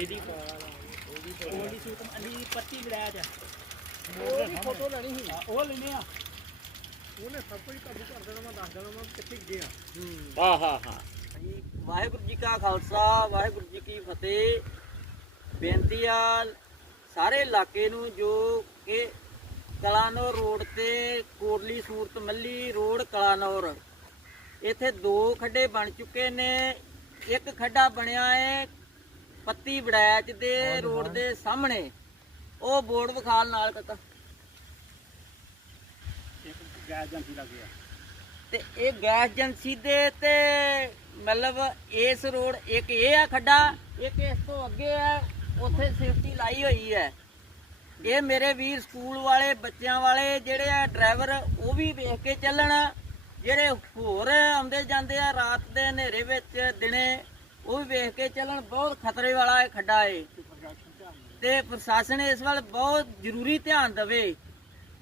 ਇਹਦੀ ਉਹਦੀ ਸੂਤ ਅਲੀ ਪੱਤੀ ਵਿੜਾਇਆ ਜਾ ਫੋਟੋ ਲੈਣੀ ਸੀ ਉਹ ਲੈਨੇ ਆ ਉਹਨੇ ਸਭ ਕੁਝ ਕਾਬੂ ਕਰ ਦੇਣਾ ਮੈਂ ਦੱਸ ਦੇਣਾ ਮੈਂ ਕਿੱਥੇ ਗਿਆ ਹਾਂ ਹਾਂ ਹਾਂ ਵਾਹਿਗੁਰੂ ਜੀ ਕਾ ਖਾਲਸਾ, ਵਾਹਿਗੁਰੂ ਜੀ ਕੀ ਫਤਿਹ। ਬੇਨਤੀ ਆ ਸਾਰੇ ਇਲਾਕੇ ਨੂੰ ਜੋ ਕਿ ਕਲਾਨੌਰ ਰੋਡ ਤੇ ਕੋਟਲੀ ਸੂਰਤ ਮੱਲੀ ਰੋਡ, ਕਲਾਨੌਰ, ਇੱਥੇ ਦੋ ਖੱਡੇ ਬਣ ਚੁੱਕੇ ਨੇ। ਇੱਕ ਖੱਡਾ ਬਣਿਆ ਹੈ ਪੱਤੀ ਬੜੈਚ ਦੇ ਰੋਡ ਦੇ ਸਾਹਮਣੇ। ਉਹ ਬੋਰਡ ਵਿਖਾਲ ਨਾਲ ਗਿਆ। ਤੇ ਇਹ ਗੈਸ ਏਜੰਸੀ ਦੇ ਤੇ ਮਤਲਬ ਇਸ ਰੋਡ ਇੱਕ ਇਹ ਆ ਖੱਡਾ ਇੱਕ ਇਸ ਤੋਂ ਅੱਗੇ ਹੈ ਉੱਥੇ ਸੇਫਟੀ ਲਾਈ ਹੋਈ ਹੈ। ਇਹ ਮੇਰੇ ਵੀਰ ਸਕੂਲ ਵਾਲੇ ਬੱਚਿਆਂ ਵਾਲੇ ਜਿਹੜੇ ਆ ਡਰਾਈਵਰ ਉਹ ਵੀ ਵੇਖ ਕੇ ਚੱਲਣ। ਜਿਹੜੇ ਹੋਰ ਆਉਂਦੇ ਜਾਂਦੇ ਆ ਰਾਤ ਦੇ ਹਨੇਰੇ ਵਿੱਚ ਦਿਨੇ ਉਹ ਵੀ ਵੇਖ ਕੇ ਚੱਲਣ, ਬਹੁਤ ਖਤਰੇ ਵਾਲਾ ਇਹ ਖੱਡਾ ਏ। ਤੇ ਪ੍ਰਸ਼ਾਸਨ ਇਸ ਵੱਲ ਬਹੁਤ ਜ਼ਰੂਰੀ ਧਿਆਨ ਦੇਵੇ।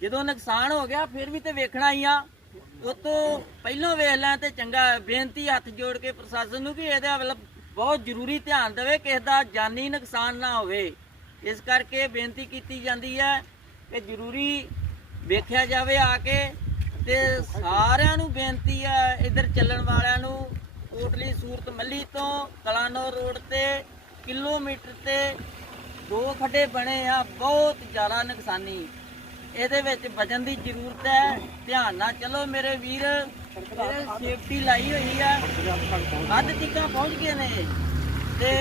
ਜਦੋਂ ਨੁਕਸਾਨ ਹੋ ਗਿਆ, ਫਿਰ ਵੀ ਤੇ ਵੇਖਣਾ ਹੀ ਆ। ਉਹ ਤੋਂ ਪਹਿਲਾਂ ਵੇਖ ਲੈ ਤੇ ਚੰਗਾ, ਬੇਨਤੀ ਹੱਥ ਜੋੜ ਕੇ ਪ੍ਰਸ਼ਾਸਨ ਨੂੰ ਕਿ ਇਹਦੇ ਵੱਲ ਬਹੁਤ ਜ਼ਰੂਰੀ ਧਿਆਨ ਦੇਵੇ, ਕਿਸੇ ਦਾ ਜਾਨੀ ਨੁਕਸਾਨ ਨਾ ਹੋਵੇ। ਇਸ ਕਰਕੇ ਬੇਨਤੀ ਕੀਤੀ ਜਾਂਦੀ ਹੈ ਕਿ ਜ਼ਰੂਰੀ ਵੇਖਿਆ ਜਾਵੇ ਆ ਕੇ ਤੇ ਸਾਰਿਆਂ ਨੂੰ ਬੇਨਤੀ ਹੈ, ਇੱਧਰ ਚੱਲਣ ਵਾਲਿਆਂ ਨੂੰ ਕੋਟਲੀ ਸੂਰਤ ਮੱਲੀ ਤੋਂ ਕਲਾਨੌਰ ਰੋਡ ਤੇ ਕਿਲੋਮੀਟਰ ਤੇ ਦੋ ਖੱਡੇ ਬਣੇ ਆ, ਬਹੁਤ ਜ਼ਿਆਦਾ ਨੁਕਸਾਨੀ। ਇਹਦੇ ਵਿੱਚ ਬਚਣ ਦੀ ਜ਼ਰੂਰਤ ਹੈ। ਧਿਆਨ ਨਾਲ ਚਲੋ ਮੇਰੇ ਵੀਰ ਸੇਫਟੀ ਲਾਈ ਹੋਈ ਆ। ਅੱਧ ਤੀਕਾਂ ਪਹੁੰਚ ਗਏ ਨੇ ਤੇ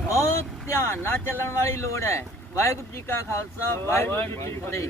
ਬਹੁਤ ਧਿਆਨ ਨਾਲ ਚੱਲਣ ਵਾਲੀ ਲੋੜ ਹੈ। ਵਾਹਿਗੁਰੂ ਜੀ ਕਾ ਖਾਲਸਾ, ਵਾਹਿਗੁਰੂ ਜੀ ਕੀ ਫਤਿਹ।